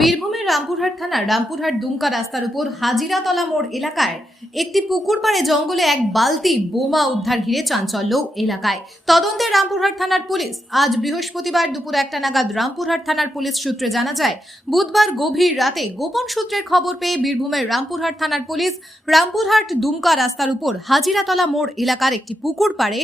Bir bunu থানার রামপুরহাট দুমকা রাস্তার উপর হাজিরাতলা মোড় এলাকায় একটি পুকুর পাড়ে জঙ্গলে এক বালতি বোমা উদ্ধার ঘিরে চাঞ্চল্য এলাকায়। তদন্তে রামপুরহাট থানার পুলিশ আজ বৃহস্পতিবার দুপুর একটা নাগাদ রামপুরহাট থানার পুলিশ সূত্রে জানা যায়, বুধবার গভীর রাতে গোপন সূত্রের খবর পেয়ে বীরভূমের রামপুরহাট থানার পুলিশ রামপুরহাট দুমকা রাস্তার উপর হাজিরাতলা মোড় এলাকার একটি পুকুর পাড়ে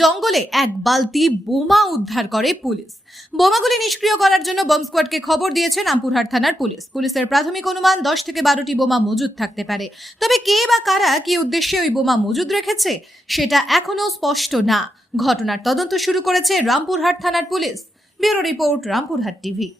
জঙ্গলে এক বালতি বোমা উদ্ধার করে পুলিশ। বোমাগুলি নিষ্ক্রিয় করার জন্য বম স্কোয়াডকে খবর দিয়েছে রামপুরহাট থানার পুলিশ। পুলিশের প্রাথমিক অনুমান, দশ থেকে বারোটি বোমা মজুদ থাকতে পারে। তবে কে বা কারা কি উদ্দেশ্যে ওই বোমা মজুদ রেখেছে, সেটা এখনও স্পষ্ট না। ঘটনার তদন্ত শুরু করেছে রামপুরহাট থানার police. Bureau report, Rampurhat TV.